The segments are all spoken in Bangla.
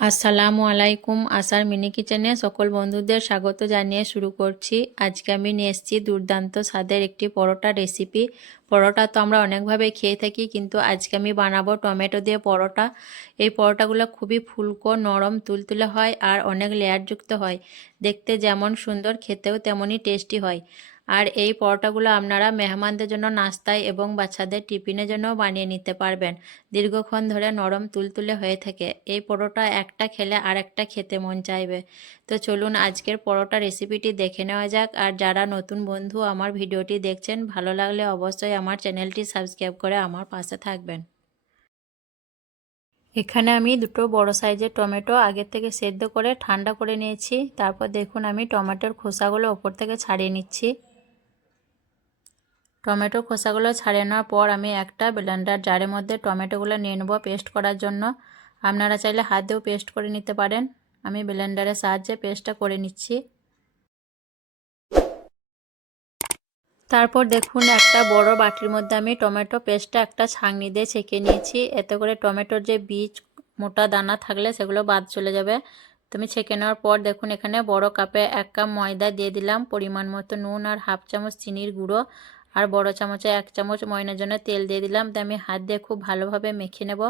আসসালামু আলাইকুম। আশার মিনি কিচেনে সকল বন্ধুদের স্বাগত জানিয়ে শুরু করছি। আজকে আমি নিয়ে এসেছি দুর্দান্ত স্বাদের একটি পরোটা রেসিপি। পরোটা তো আমরা অনেকভাবে খেয়ে থাকি, কিন্তু আজকে আমি বানাবো টমেটো দিয়ে পরোটা। এই পরোটাগুলো খুবই ফুলকো, নরম, তুলতুলে হয় আর অনেক লেয়ারযুক্ত হয়। দেখতে যেমন সুন্দর, খেতেও তেমনই টেস্টি হয়। আর এই পরোটাগুলো আপনারা মেহমানদের জন্য নাস্তায় এবং বাচ্চাদের টিফিনের জন্য বানিয়ে নিতে পারবেন। দীর্ঘক্ষণ ধরে নরম তুলতুলে হয়ে থাকে। এই পরোটা একটা খেলে আর একটা খেতে মন চাইবে। তো চলুন আজকের পরোটা রেসিপিটি দেখে নেওয়া যাক। আর যারা নতুন বন্ধু আমার ভিডিওটি দেখছেন, ভালো লাগলে অবশ্যই আমার চ্যানেলটি সাবস্ক্রাইব করে আমার পাশে থাকবেন। এখানে আমি দুটো বড় সাইজের টমেটো আগে থেকে সেদ্ধ করে ঠান্ডা করে নিয়েছি। তারপর দেখুন আমি টমেটোর খোসাগুলো ওপর থেকে ছাড়িয়ে নিচ্ছি। টমেটোর খোসাগুলো ছাড়িয়ে নেওয়ার পর আমি একটা ব্লেন্ডার জারের মধ্যে টমেটোগুলো নিয়ে নেব পেস্ট করার জন্য। আপনারা চাইলে হাত দিয়েও পেস্ট করে নিতে পারেন। আমি ব্লেন্ডারের সাহায্যে পেস্টটা করে নিচ্ছি। তারপর দেখুন একটা বড় বাটির মধ্যে আমি টমেটো পেস্টটা একটা ছাঁকনি দিয়ে ছেঁকে নিয়েছি। এতে করে টমেটোর যে বীজ, মোটা দানা থাকলে সেগুলো বাদ চলে যাবে। তো আমি ছেঁকে নেওয়ার পর দেখুন এখানে বড় কাপে 1 কাপ ময়দা দিয়ে দিলাম, পরিমাণ মতো নুন আর হাফ চামচ চিনির গুঁড়ো, আর বড় চামচে 1 চামচ ময়নের জন্য তেল দিয়ে দিলাম। তো আমি হাত দিয়ে খুব ভালোভাবে মেখে নেব।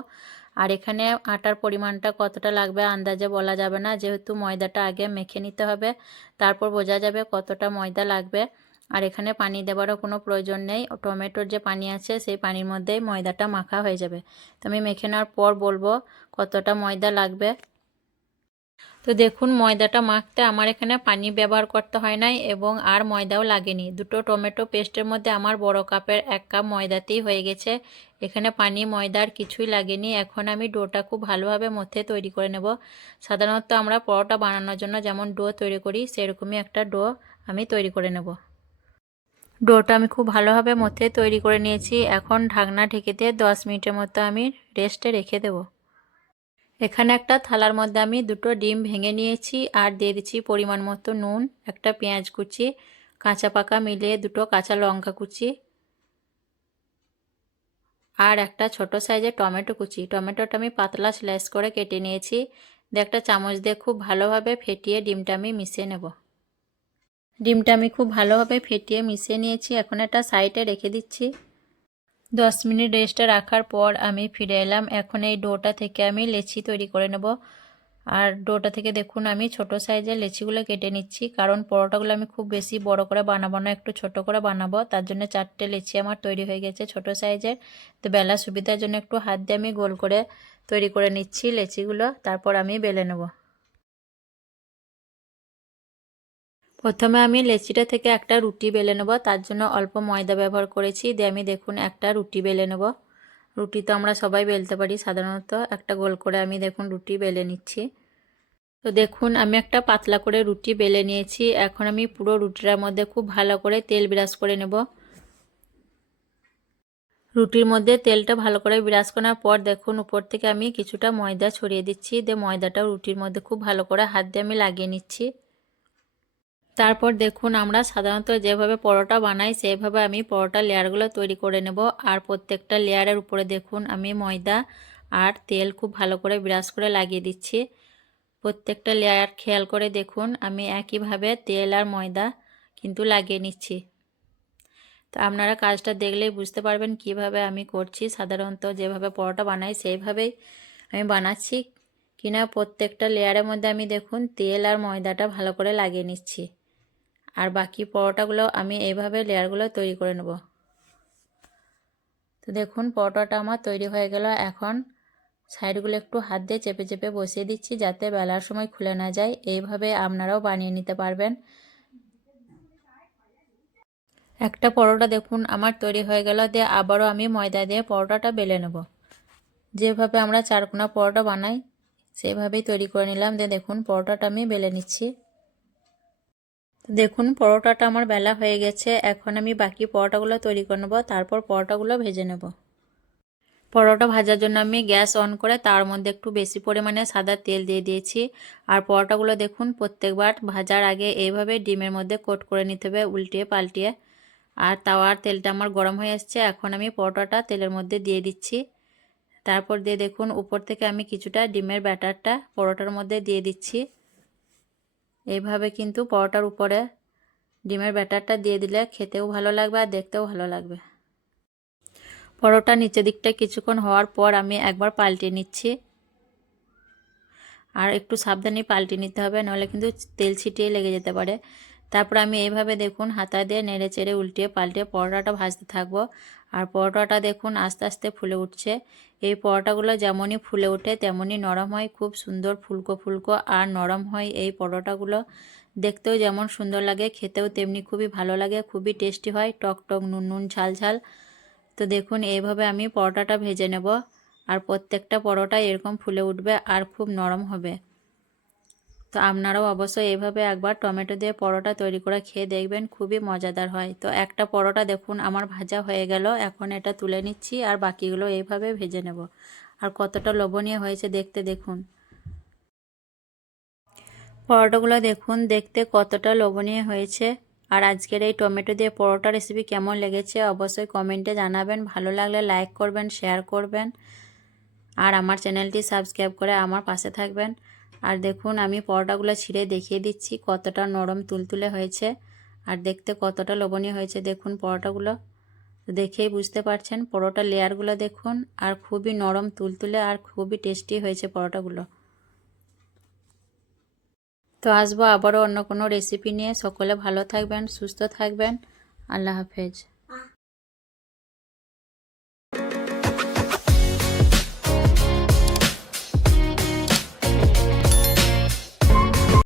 আর এখানে আটার পরিমাণটা কতটা লাগবে আন্দাজে বলা যাবে না, যেহেতু ময়দাটা আগে মেখে নিতে হবে, তারপর বোঝা যাবে কতটা ময়দা লাগবে। আর এখানে পানি দেওয়ারও কোনো প্রয়োজন নেই, টমেটোর যে পানি আছে সেই পানির মধ্যেই ময়দাটা মাখা হয়ে যাবে। তো আমি মেখে নেওয়ার পর বলবো কতটা ময়দা লাগবে। তো দেখুন ময়দাটা মাখতে আমার এখানে পানি ব্যবহার করতে হয় নাই এবং আর ময়দাও লাগেনি। দুটো টমেটো পেস্টের মধ্যে আমার বড় কাপের 1 কাপ ময়দাতেই হয়ে গেছে। এখানে পানি ময়দা আর কিছুই লাগেনি। এখন আমি ডোটা খুব ভালোভাবে মথে তৈরি করে নেব। সাধারণত আমরা পরোটা বানানোর জন্য যেমন ডো তৈরি করি, সেরকমই একটা ডো আমি তৈরি করে নেব। ডোটা আমি খুব ভালোভাবে মথে তৈরি করে নিয়েছি। এখন ঢাকনা ঢেকে দিয়ে 10 মিনিটের মতো আমি রেস্টে রেখে দেব। এখানে একটা থালার মধ্যে আমি দুটো ডিম ভেঙে নিয়েছি আর দিয়ে দিচ্ছি পরিমাণ মতো নুন, একটা পেঁয়াজ কুচি, কাঁচা পাকা মিলিয়ে দুটো কাঁচা লঙ্কা কুচি, আর একটা ছোট সাইজের টমেটো কুচি। টমেটোটা আমি পাতলা স্লাইস করে কেটে নিয়েছি। দিয়ে একটা চামচ দিয়ে খুব ভালোভাবে ফেটিয়ে ডিমটা আমি মিশিয়ে নেব। ডিমটা আমি খুব ভালোভাবে ফেটিয়ে মিশিয়ে নিয়েছি। এখন একটা সাইডে রেখে দিচ্ছি। 10 মিনিট রেস্টে রাখার পর আমি ফিরে এলাম। এখন এই ডোটা থেকে আমি লেচি তৈরি করে নেব। আর ডোটা থেকে দেখুন আমি ছোট সাইজের লেচিগুলো কেটে নিচ্ছি, কারণ পরোটাগুলো আমি খুব বেশি বড় করে বানাবো না, একটু ছোট করে বানাবো। তার জন্য 4টে লেচি আমার তৈরি হয়ে গেছে ছোট সাইজের। তো বেলার সুবিধার জন্য একটু হাত দিয়ে আমি গোল করে তৈরি করে নিচ্ছি লেচিগুলো, তারপর আমি বেলে নেব। প্রথমে আমি লেচিটা থেকে একটা রুটি বেলে নেব। তার জন্য অল্প ময়দা ব্যবহার করেছি। দিয়ে আমি দেখুন একটা রুটি বেলে নেব। রুটি তো আমরা সবাই বেলতে পারি সাধারণত। একটা গোল করে আমি দেখুন রুটি বেলে নিচ্ছি। তো দেখুন আমি একটা পাতলা করে রুটি বেলে নিয়েছি। এখন আমি পুরো রুটিটার মধ্যে খুব ভালো করে তেল ব্রাশ করে নেব। রুটির মধ্যে তেলটা ভালো করে ব্রাশ করার পর দেখুন উপর থেকে আমি কিছুটা ময়দা ছড়িয়ে দিচ্ছি। দিয়ে ময়দাটা রুটির মধ্যে খুব ভালো করে হাত দিয়ে আমি লাগিয়ে নিচ্ছি। তারপর দেখুন আমরা সাধারণত যেভাবে পরোটা বানাই সেইভাবে আমি পরোটা লেয়ারগুলো তৈরি করে নেব। আর প্রত্যেকটা লেয়ারের উপরে দেখুন আমি ময়দা আর তেল খুব ভালো করে ব্রাশ করে লাগিয়ে দিচ্ছি। প্রত্যেকটা লেয়ার খেয়াল করে দেখুন আমি একইভাবে তেল আর ময়দা কিন্তু লাগিয়ে নিচ্ছি। তো আপনারা কাজটা দেখলেই বুঝতে পারবেন কিভাবে আমি করছি। সাধারণত যেভাবে পরোটা বানাই সেইভাবেই আমি বানাচ্ছি কিনা। প্রত্যেকটা লেয়ারের মধ্যে আমি দেখুন তেল আর ময়দাটা ভালো করে লাগিয়ে নিচ্ছি। আর বাকি পরোটাগুলো আমি এইভাবে লেয়ারগুলো তৈরি করে নেব। তো দেখুন পরোটাটা আমার তৈরি হয়ে গেল। এখন সাইডগুলো একটু হাত দিয়ে চেপে চেপে বসিয়ে দিচ্ছি যাতে বেলার সময় খুলে না যায়। এইভাবে আপনারাও বানিয়ে নিতে পারবেন। একটা পরোটা দেখুন আমার তৈরি হয়ে গেল। দিয়ে আবারও আমি ময়দা দিয়ে পরোটাটা বেলে নেব। যেভাবে আমরা চারকোনা পরোটা বানাই সেভাবেই তৈরি করে নিলাম। দিয়ে দেখুন পরোটাটা আমি বেলে নিচ্ছি। দেখুন পরোটাটা আমার বেলা হয়ে গেছে। এখন আমি বাকি পরোটাগুলো তৈরি করে নেব, তারপর পরোটাগুলো ভেজে নেব। পরোটা ভাজার জন্য আমি গ্যাস অন করে তার মধ্যে একটু বেশি পরিমাণে সাদা তেল দিয়ে দিয়েছি। আর পরোটাগুলো দেখুন প্রত্যেকবার ভাজার আগে এইভাবে ডিমের মধ্যে কোট করে নিতে হবে উল্টিয়ে পাল্টিয়ে। আর তাওয়ার তেলটা আমার গরম হয়ে আসছে। এখন আমি পরোটাটা তেলের মধ্যে দিয়ে দিচ্ছি। তারপর দিয়ে দেখুন উপর থেকে আমি কিছুটা ডিমের ব্যাটারটা পরোটার মধ্যে দিয়ে দিচ্ছি। এইভাবে কিন্তু পরোটার উপরে ডিমের ব্যাটারটা দিয়ে দিলে খেতেও ভালো লাগবে আর দেখতেও ভালো লাগবে। পরোটা নিচের দিকটা কিছুক্ষণ হওয়ার পর আমি একবার পাল্টে নিচ্ছি। আর একটু সাবধানে পাল্টে নিতে হবে, নাহলে কিন্তু তেল ছিটিয়ে লেগে যেতে পারে। তারপর আমি এইভাবে দেখুন হাতা দিয়ে নেড়ে চেড়ে উল্টিয়ে পাল্টে পরোটাটা ভাজতে থাকবো। আর পরোটাটা দেখুন আস্তে আস্তে ফুলে উঠছে। এই পরোটাগুলো যেমনই ফুলে ওঠে তেমনই নরম হয়, খুব সুন্দর ফুলকো ফুলকো আর নরম হয় এই পরোটাগুলো। দেখতেও যেমন সুন্দর লাগে, খেতেও তেমনি খুবই ভালো লাগে, খুবই টেস্টি হয়, টক টক নুন নুন ঝাল ঝাল। তো দেখুন এইভাবে আমি পরোটাটা ভেজে নেব। আর প্রত্যেকটা পরোটা এরকম ফুলে উঠবে আর খুব নরম হবে। তো আপনারাও অবশ্যই এইভাবে একবার টমেটো দিয়ে পরোটা তৈরি করে খেয়ে দেখবেন, খুবই মজাদার হয়। তো একটা পরোটা দেখুন আমার ভাজা হয়ে গেল, এখন এটা তুলে নিচ্ছি আর বাকিগুলো এইভাবে ভেজে নেব। আর কতটা লোভনীয় হয়েছে দেখতে দেখুন। পরোটাগুলো দেখুন দেখতে কতটা লোভনীয় হয়েছে। আর আজকের এই টমেটো দিয়ে পরোটা রেসিপি কেমন লেগেছে অবশ্যই কমেন্টে জানাবেন। ভালো লাগলে লাইক করবেন, শেয়ার করবেন আর আমার চ্যানেলটি সাবস্ক্রাইব করে আমার পাশে থাকবেন। আর দেখুন আমি পরোটাগুলো ছিঁড়ে দেখিয়ে দিচ্ছি কতটা নরম তুলতুলে হয়েছে আর দেখতে কতটা লোভনীয় হয়েছে। দেখুন পরোটাগুলো দেখেই বুঝতে পারছেন, পরোটার লেয়ারগুলো দেখুন আর খুবই নরম তুলতুলে আর খুবই টেস্টি হয়েছে পরোটাগুলো। তো আসবো আবারও অন্য কোনো রেসিপি নিয়ে। সকলে ভালো থাকবেন, সুস্থ থাকবেন। আল্লাহ হাফেজ।